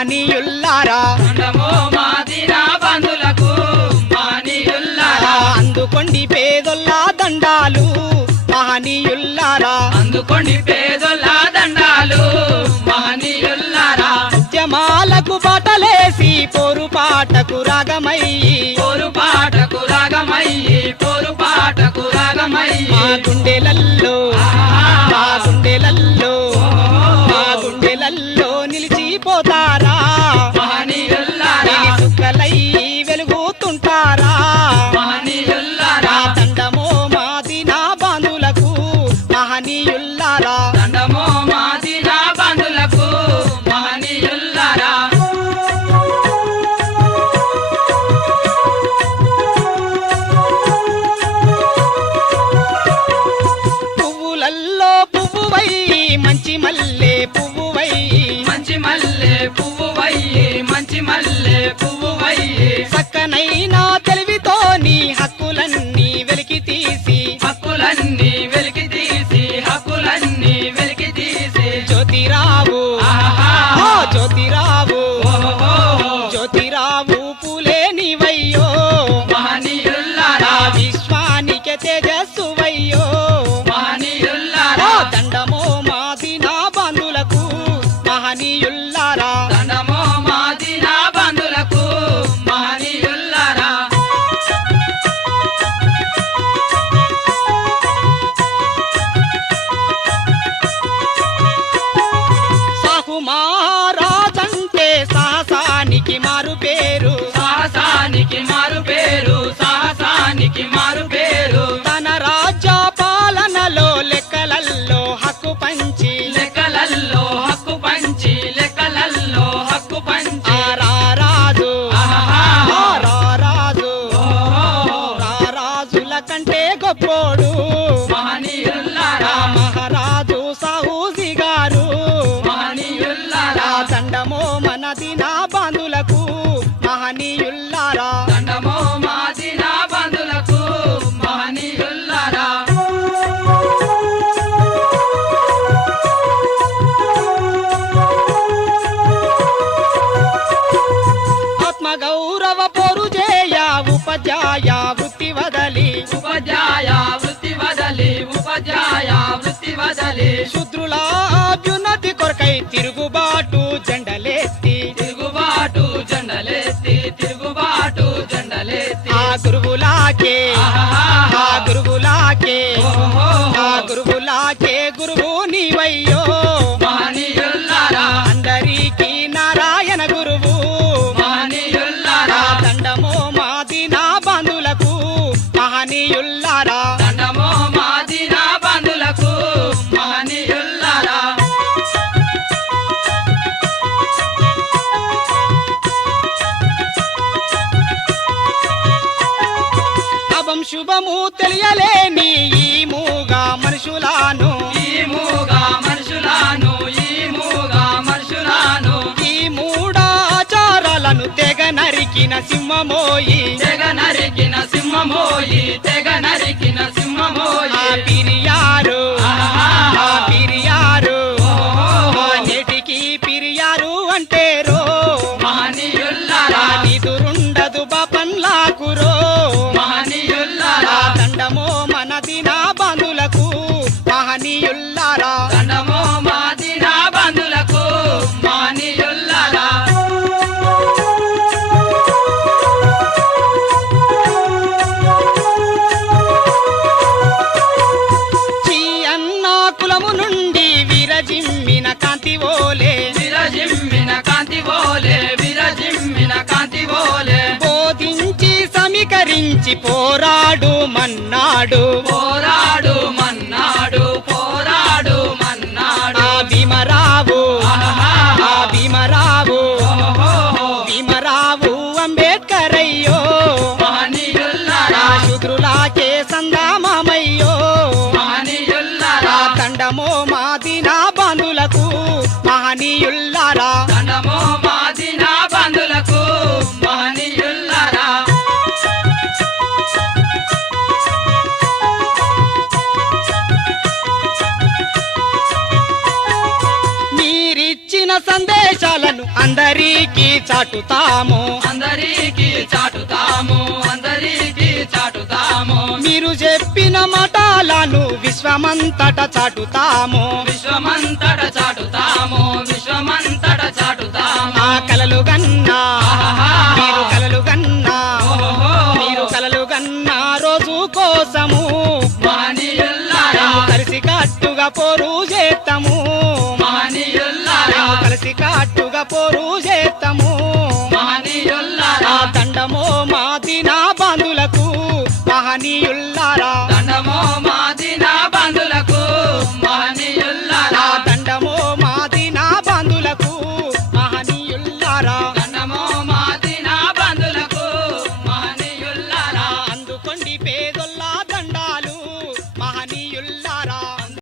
మహనీయుల్లారా దండమో మదీనా బంధులకు మహనీయుల్లారా అందుకోండి పేదొల్ల దండాలు మహనీయుల్లారా అందుకోండి పేదొల్ల దండాలు మహనీయుల్లారా ఉద్యమాలకు బాటలేసి పోరుపాటకు రాగమయ్యి పోరుపాటకు రాగమయ్యి పోరుపాటకు రాగమయ్యి మా గుండెలల్లో మా గుండెలల్లో మా గుండెలల్లో నిలిచిపోతారా మహనీయుల్లారా సుక్కలై వెలుగుతుంటారా మహనీయుల్లారా దండమో మదీనా బంధులకు మహనీయుల్లారా దండమో మదీనా బంధులకు మహనీయుల్లారా పువ్వులల్లో పువ్వువై మంచి మల్లె పువ్వువై మంచి మల్లె పువ్వువయ్యి మంచి మల్లె పువ్వువయ్యి చక్కనైనా తెలివితో నీ హక్కులన్నీ వెలికి తీసి హక్కులన్నీ వెలికి తీసి హక్కులన్నీ వెలికి తీసి జ్యోతిరావు ఆహా ఓ జ్యోతిరావు ఓహో జ్యోతిరావు పూలే నీవయ్యో మహనీయుల్లారా విశ్వానికి తేజస్సువయ్యో మహనీయుల్లారా దండమో మదీనా బంధులకు మహనీయుల్లారా దండమో మదీనా బంధులకు మహనీయుల్లారా సాహు మహారాజంటే సాహసానికి మారు పేరు సాహసానికి మారు పేరు సాహసానికి మారు పేరు తన రాజ్య పాలనలో లెక్కలల్లో హక్కు పంచి లెక్కలల్లో హక్కు పంచి లెక్కలల్లో హక్కు పంచి రారాజు ఆహా రారాజు ఓహో రారాజుల కంటే గొప్పోడు మహనీయుల్లారా మహారాజు సాహూజీ గారు మహనీయుల్లారా దండమో మదీనా బంధులకు మహనీయుల్లారా దండమో మదీనా బంధులకు మహనీయుల్లారా ఆత్మగౌరవ పోరు చేయ ఉపాధ్యాయ వృత్తి వదలి ఉపాధ్యాయ వృత్తి వదలి ఉపాధ్యాయ వృత్తి వదలి శూద్రుల అభ్యున్నతి కొరకై తిరుగుబాటు జెండలెత్తి తిరుగుబాటు జెండలెత్తి తిరుగుబాటు జెండలెత్తి ఆ గురువులాకే ఆహా ఆ గురువులాకే ఓహో ఆ గురువులాకే గురువు నీవయ్యో మహనీయుల్లారా అందరికీ నారాయణ గురువు మహనీయుల్లారా దండమో మదీనా బంధులకు మహనీయుల్లారా దండమో మదీనా బంధులకు మహనీయుల్లారా అభం శుభము తెలియలేని ఈ మూగా మనుషులాను ఈ మూగా మనుషులాను ఈ మూగా మనుషులాను ఈ మూఢాచారాలను తెగ నరికిన సింహమోయి తెగ నరికిన సింహమోయి తెగ నరికిన సింహమోయి ఆ పిరియారు ఆహా ఆ పిరియారు ఓహో నేటికి పిరియారు అంటేరో మహనీయుల్లారా నిదురుండదు బాపన్లాకురో మహనీయుల్లారా దండమో మదీనా బంధులకు మహనీయుల్లారా దండమో మదీనా బంధులకు మహనీయుల్లారా చీ అన్న కులము నుండి విరజిమ్మిన కాంతి ఓలే విరజిమ్మిన కాంతి బోలే విరజిమ్మిన కాంతి బోలే బోధించి సమీకరించి పోరాడు మన్నాడు పోరాడు మన్నాడు పోరాడు మన్నాడు ఆ భీమరావు ఆహా ఆ భీమరావు ఓహో భీమరావు అంబేద్కర్ అయ్యో మహనీయుల్లారా శూద్రులాకే సందామయ్యో మహనీయుల్లారా దండమో మదీనా బంధులకు మహనీయుల్లారా దండమో మదీనా బంధులకు మహనీయుల్లారా అందరికీ చాటుతాము అందరికీ చాటుతాము అందరికీ చాటుతాము మీరు చెప్పిన మతాలను విశ్వమంతట చాటుతాము విశ్వమంతట చాటుతాము విశ్వమంతట చాటుతాము ఆ కలలు గన్నా ఆహా. మీరు కలలు గన్నా ఓహో. మీరు కలలు గన్నా రోజు కోసము మహనీయుల్లారా మేము కలిసి కట్టుగా పోరు చేస్తాము మహనీయుల్లారా మేము కలిసి కట్టుగా పోరు చేస్తాము మహనీయుల్లారా ఆ దండమో మా దినా బంధులకు మహనీయుల్ల